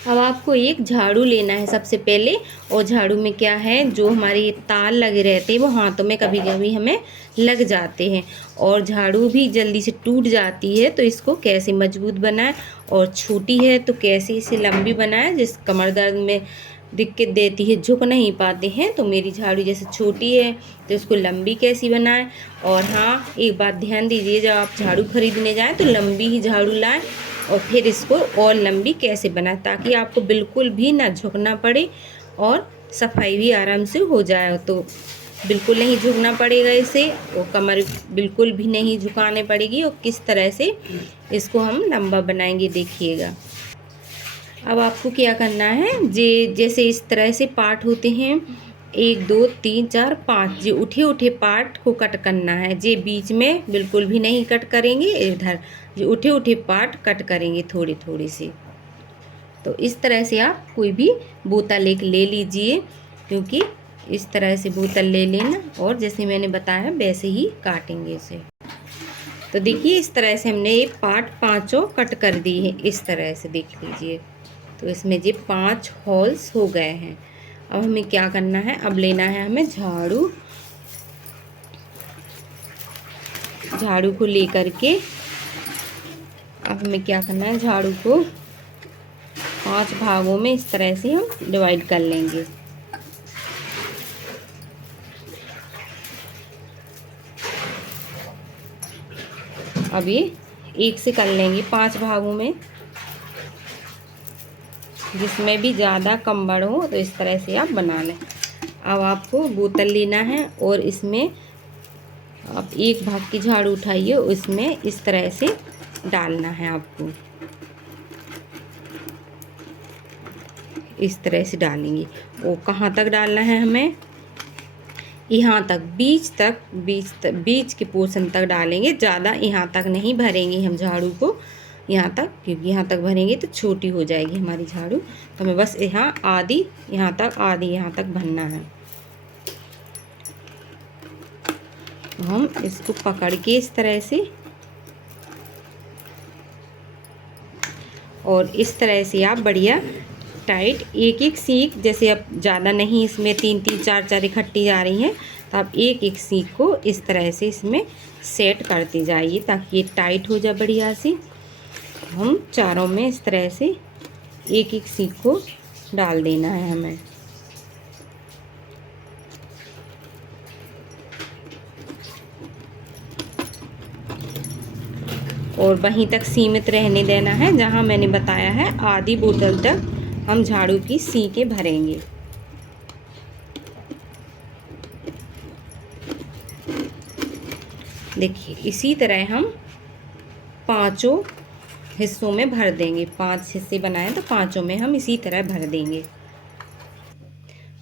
अब आपको एक झाड़ू लेना है सबसे पहले। और झाड़ू में क्या है, जो हमारे तार लगे रहते हैं वो हाथों में कभी कभी हमें लग जाते हैं और झाड़ू भी जल्दी से टूट जाती है। तो इसको कैसे मजबूत बनाएं, और छोटी है तो कैसे इसे लंबी बनाएं, जिस कमर दर्द में दिक्कत देती है, झुक नहीं पाते हैं। तो मेरी झाड़ू जैसे छोटी है तो इसको लंबी कैसी बनाएं। और हाँ, एक बात ध्यान दीजिए, जब आप झाड़ू खरीदने जाएं तो लंबी ही झाड़ू लाएं और फिर इसको और लंबी कैसे बनाएं, ताकि आपको बिल्कुल भी ना झुकना पड़े और सफाई भी आराम से हो जाए। तो बिल्कुल नहीं झुकना पड़ेगा इसे, और कमर बिल्कुल भी नहीं झुकाने पड़ेगी। और किस तरह से इसको हम लंबा बनाएंगे देखिएगा। अब आपको क्या करना है, जैसे इस तरह से पार्ट होते हैं, 1 2 3 4 5, जो उठे उठे पार्ट को कट करना है। जे बीच में बिल्कुल भी नहीं कट करेंगे, इधर जो उठे उठे पार्ट कट करेंगे थोड़े थोड़े से। तो इस तरह से आप कोई भी बोतल एक ले लीजिए, क्योंकि इस तरह से बोतल ले लेना और जैसे मैंने बताया वैसे ही काटेंगे इसे। तो देखिए इस तरह से हमने ये पार्ट पांचों कट कर दिए हैं, इस तरह से देख लीजिए। तो इसमें ये 5 होल्स हो गए हैं। अब हमें क्या करना है, अब लेना है हमें झाड़ू। झाड़ू को लेकर के अब हमें क्या करना है, झाड़ू को 5 भागों में इस तरह से हम डिवाइड कर लेंगे। अब ये एक से कर लेंगे 5 भागों में, जिसमें भी ज़्यादा कम बड़ हो तो इस तरह से आप बना लें। अब आपको बोतल लेना है और इसमें आप एक भाग की झाड़ू उठाइए, उसमें इस तरह से डालना है आपको। इस तरह से डालेंगे। वो कहाँ तक डालना है हमें, यहाँ तक, बीच के पोर्शन तक डालेंगे। ज़्यादा यहाँ तक नहीं भरेंगे हम झाड़ू को, यहाँ तक, क्योंकि यहाँ तक भरेंगे तो छोटी हो जाएगी हमारी झाड़ू। तो हमें बस यहाँ आधी, यहाँ तक आधी, यहाँ तक भरना है। हम इसको पकड़ के इस तरह से, और इस तरह से आप बढ़िया टाइट एक एक सीख, जैसे अब ज़्यादा नहीं, इसमें 3 3 4 4 इकट्ठी जा रही हैं, तो आप एक एक सीख को इस तरह से इसमें सेट करते जाइए ताकि ये टाइट हो जाए बढ़िया सी। हम चारों में इस तरह से एक एक सीख को डाल देना है हमें। और वहीं तक सीमित रहने देना है जहां मैंने बताया है, आधी बोतल तक हम झाड़ू की सीखें भरेंगे। देखिए इसी तरह हम 5 हिस्सों में भर देंगे। 5 हिस्से बनाए तो 5 में हम इसी तरह भर देंगे।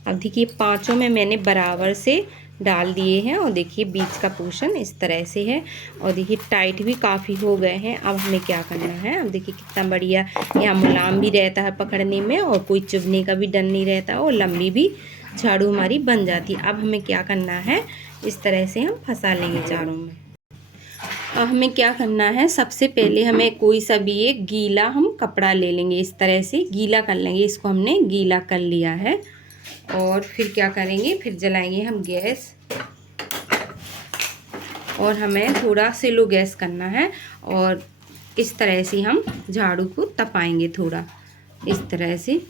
अब देखिए 5 में मैंने बराबर से डाल दिए हैं, और देखिए बीच का पोर्शन इस तरह से है, और देखिए टाइट भी काफ़ी हो गए हैं। अब हमें क्या करना है, अब देखिए कितना बढ़िया, यहाँ मुलायम भी रहता है पकड़ने में, और कोई चुभने का भी डर नहीं रहता, और लंबी भी झाड़ू हमारी बन जाती है। अब हमें क्या करना है, इस तरह से हम फंसा लेंगे चारों में। अब हमें क्या करना है, सबसे पहले हमें कोई सा भी एक गीला हम कपड़ा ले लेंगे, इस तरह से गीला कर लेंगे। इसको हमने गीला कर लिया है, और फिर क्या करेंगे, फिर जलाएंगे हम गैस, और हमें थोड़ा स्लो गैस करना है, और इस तरह से हम झाड़ू को तपाएंगे थोड़ा इस तरह से,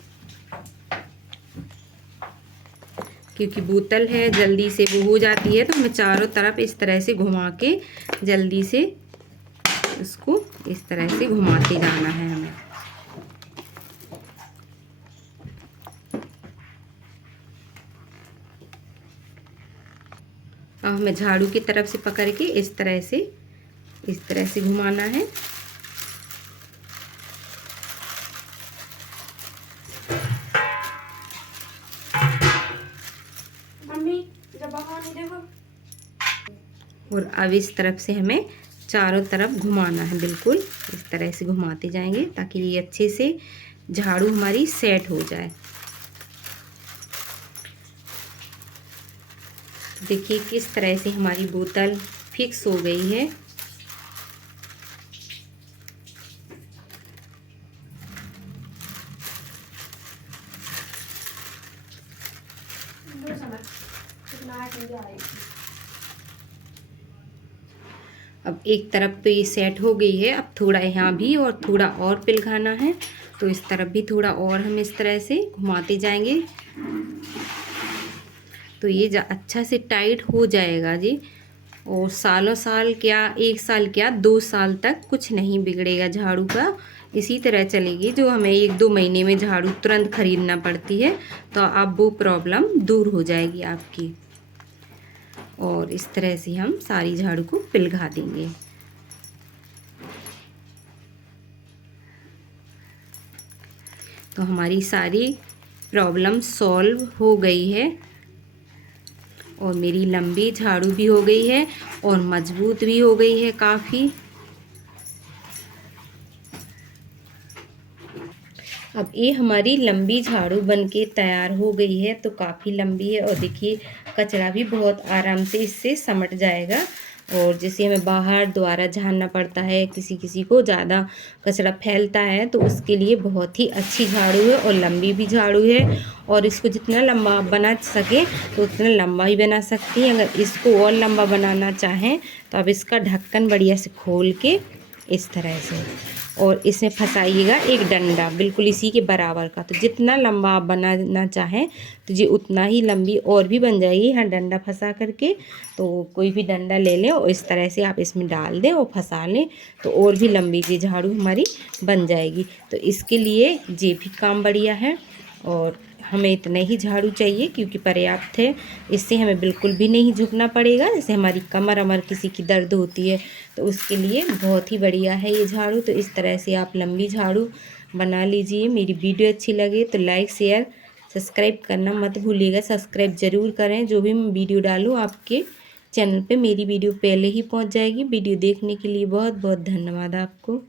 क्योंकि बोतल है जल्दी से वो हो जाती है। तो हमें चारों तरफ इस तरह से घुमा के जल्दी से इसको इस तरह से घुमाते जाना है हमें। अब हमें झाड़ू की तरफ से पकड़ के इस तरह से घुमाना है। और अब इस तरफ से हमें चारों तरफ घुमाना है, बिल्कुल इस तरह से घुमाते जाएंगे ताकि ये अच्छे से झाड़ू हमारी सेट हो जाए। देखिए किस तरह से हमारी बोतल फिक्स हो गई है। अब एक तरफ तो ये सेट हो गई है, अब थोड़ा यहाँ भी और थोड़ा और पिघलाना है, तो इस तरफ भी थोड़ा और हम इस तरह से घुमाते जाएंगे तो ये अच्छा से टाइट हो जाएगा जी। और सालों साल क्या, 1 साल क्या, 2 साल तक कुछ नहीं बिगड़ेगा झाड़ू का। इसी तरह चलेगी। जो हमें 1-2 महीने में झाड़ू तुरंत खरीदना पड़ती है, तो अब वो प्रॉब्लम दूर हो जाएगी आपकी। और इस तरह से हम सारी झाड़ू को पिघला देंगे। तो हमारी सारी प्रॉब्लम सॉल्व हो गई है और मेरी लंबी झाड़ू भी हो गई है और मजबूत भी हो गई है काफ़ी। अब ये हमारी लंबी झाड़ू बनके तैयार हो गई है, तो काफ़ी लंबी है और देखिए कचरा भी बहुत आराम से इससे समट जाएगा। और जैसे हमें बाहर द्वारा झाड़ना पड़ता है, किसी किसी को ज़्यादा कचरा फैलता है, तो उसके लिए बहुत ही अच्छी झाड़ू है और लंबी भी झाड़ू है। और इसको जितना लंबा आप बना सके तो उतना लंबा ही बना सकती हैं। अगर इसको और लंबा बनाना चाहें तो आप इसका ढक्कन बढ़िया से खोल के इस तरह से और इसमें फंसाइएगा एक डंडा बिल्कुल इसी के बराबर का। तो जितना लंबा आप बनाना चाहें तो ये उतना ही लंबी और भी बन जाएगी। हाँ, डंडा फंसा करके, तो कोई भी डंडा ले लें और इस तरह से आप इसमें डाल दें और फंसा लें, तो और भी लंबी ये झाड़ू हमारी बन जाएगी। तो इसके लिए ये भी काम बढ़िया है और हमें इतना ही झाड़ू चाहिए क्योंकि पर्याप्त है। इससे हमें बिल्कुल भी नहीं झुकना पड़ेगा। जैसे हमारी कमर अमर किसी की दर्द होती है तो उसके लिए बहुत ही बढ़िया है ये झाड़ू। तो इस तरह से आप लंबी झाड़ू बना लीजिए। मेरी वीडियो अच्छी लगे तो लाइक शेयर सब्सक्राइब करना मत भूलिएगा। सब्सक्राइब ज़रूर करें। जो भी मैं वीडियो डालूँ आपके चैनल पे मेरी वीडियो पहले ही पहुंच जाएगी। वीडियो देखने के लिए बहुत बहुत धन्यवाद आपको।